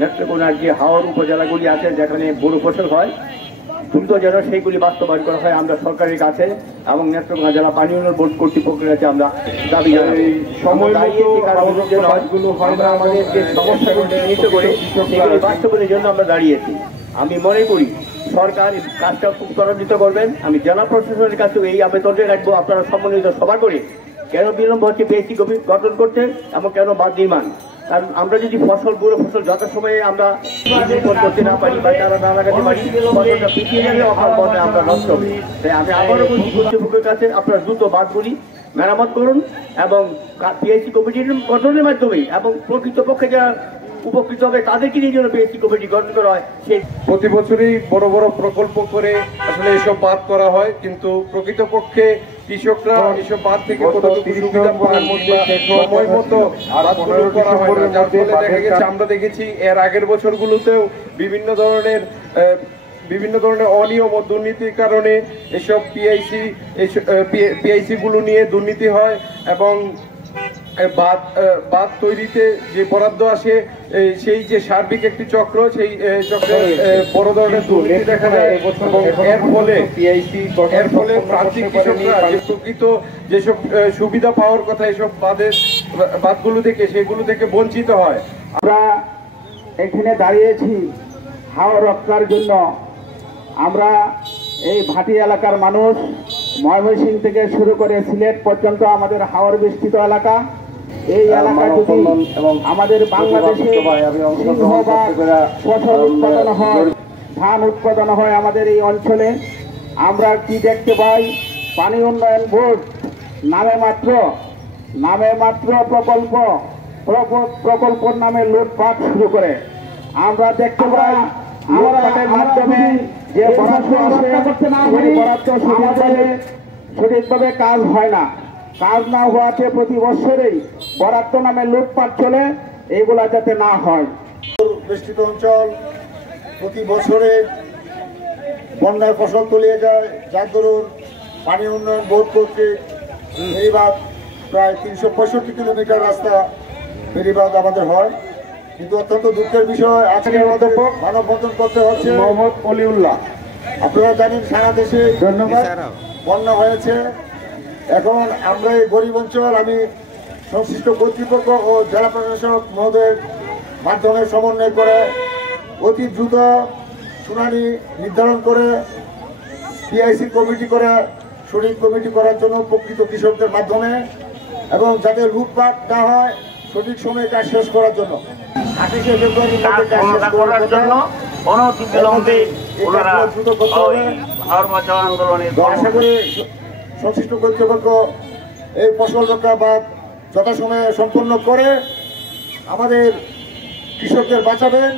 নেত্রকোনার যে হাওর উপজেলাগুলি আছে যেখানে বড় ফসল হয় দ্রুত যেন সেইগুলি বাস্তবায়ন করা হয় আমরা সরকারের কাছে এবং নেত্রকোনা জেলা পানি উন্নয়ন বোর্ড কর্তৃপক্ষের কাছে আমরা দাবি জানাই। আমরা আমাদের যে সমস্যাগুলি চিহ্নিত করে সেগুলি বাস্তবায়নের জন্য আমরা দাঁড়িয়েছি। আমি মনে করি সরকার কাজটা খুব ত্বরান্বিত করবেন। আমি জেলা প্রশাসনের কাছে এই আবেদনটা রাখবো আপনারা সম্মানিত সভা করে কেন বিলম্ব হচ্ছে পিএইচসি গঠন করতে এবং কেন বাঁধ নির্মাণ। কারণ আমরা যদি বুড়ো ফসল যথাসময়ে আমরা করতে না পারি বা তারা না লাগাতে পারি ফসলটা পিছিয়ে গেলে অকাল বন্ধে আমরা নষ্ট হবে। তাই আমি আবারও বলছি কর্তৃপক্ষের কাছে আপনারা দ্রুত বাঁধগুলি মেরামত করুন এবং পিএইচসি কমিটির গঠনের মাধ্যমে এবং প্রকৃতপক্ষে যারা উপকৃত হবে তাদেরকে নিয়ে যেন পিএইচসি কমিটি গঠন করা হয়। সেই প্রতি বছরই বড় বড় প্রকল্প করে আসলে এসব বাদ করা হয়, কিন্তু প্রকৃতপক্ষে কৃষকরা এসব বাদ থেকে কতটুকু সুবিধা পাওয়ার মধ্যে সময় মতো বাদগুলো করা হয় না, যার ফলে দেখা গেছে আমরা দেখেছি এর আগের বছরগুলোতেও বিভিন্ন ধরনের অনিয়ম ও দুর্নীতির কারণে এসব পিআইসি গুলো নিয়ে দুর্নীতি হয় এবং বাঁধ তৈরিতে যে বরাদ্দ আসে সেই যে সার্বিক একটি চক্র, সেই চক্রে বড় ধরনের দুর্নীতি দেখা যায় এবং এর ফলে প্রান্তিক কৃষকরা যে প্রকৃত যেসব সুবিধা পাওয়ার কথা এসব বাঁধগুলো থেকে সেগুলো থেকে বঞ্চিত হয়। আমরা এখানে দাঁড়িয়েছি হাওর রক্ষার জন্য। আমরা এই ভাটি এলাকার মানুষ ময়মনসিংহ থেকে শুরু করে সিলেট পর্যন্ত আমাদের হাওর বেষ্টিত এলাকা। এই এলাকা যদি আমাদের বাংলাদেশে ফসল উৎপাদন হয়, ধান উৎপাদন হয় আমাদের এই অঞ্চলে, আমরা কি দেখতে পাই? পানি উন্নয়ন বোর্ড নামে মাত্র প্রকল্পর নামে লুটপাট শুরু করে। আমরা দেখতে পাই লুটপাটের মাধ্যমে যে বরাদ্দ আসে সেই বরাদ্দ সঠিকভাবে কাজ হয় না। কাজ না হওয়াতে প্রতি বছরেই বরাদ্দ নামে লুটপাট চলে, এগুলা যাতে না হয়। বেষ্টিত অঞ্চল প্রতি বছরে বন্যায় ফসল তলিয়ে যায়, যার দরুন পানি উন্নয়ন বোর্ড কর্তৃক ফেরিবাঁধ প্রায় 365 কিলোমিটার রাস্তা ফেরিবাঁধ আমাদের হয়। কিন্তু অত্যন্ত দুঃখের বিষয় আজকে আমাদের মানববন্ধন করতে হচ্ছে। মোহাম্মদ অলিউল্লাহ, আপনারা জানেন সারা দেশে বন্যা হয়েছে। এখন আমরা এই গরিব অঞ্চল, আমি সংশ্লিষ্ট কর্তৃপক্ষ ও জেলা প্রশাসক মহোদয়ের মাধ্যমে সমন্বয় করে অতি দ্রুত শুনানি নির্ধারণ করে পিআইসি কমিটি করে সঠিক কমিটি করার জন্য প্রকৃত কৃষকদের মাধ্যমে এবং যাতে লুটপাট না হয় সঠিক সময়ে কাজ শেষ করার জন্য 28শে ফেব্রুয়ারির মধ্যে কাজ শেষ করার জন্য আশা করি সংশ্লিষ্ট কর্তৃপক্ষ এই ফসল রক্ষা বাঁধ যথাসময়ে সম্পন্ন করে আমাদের কৃষকদের বাঁচাবেন।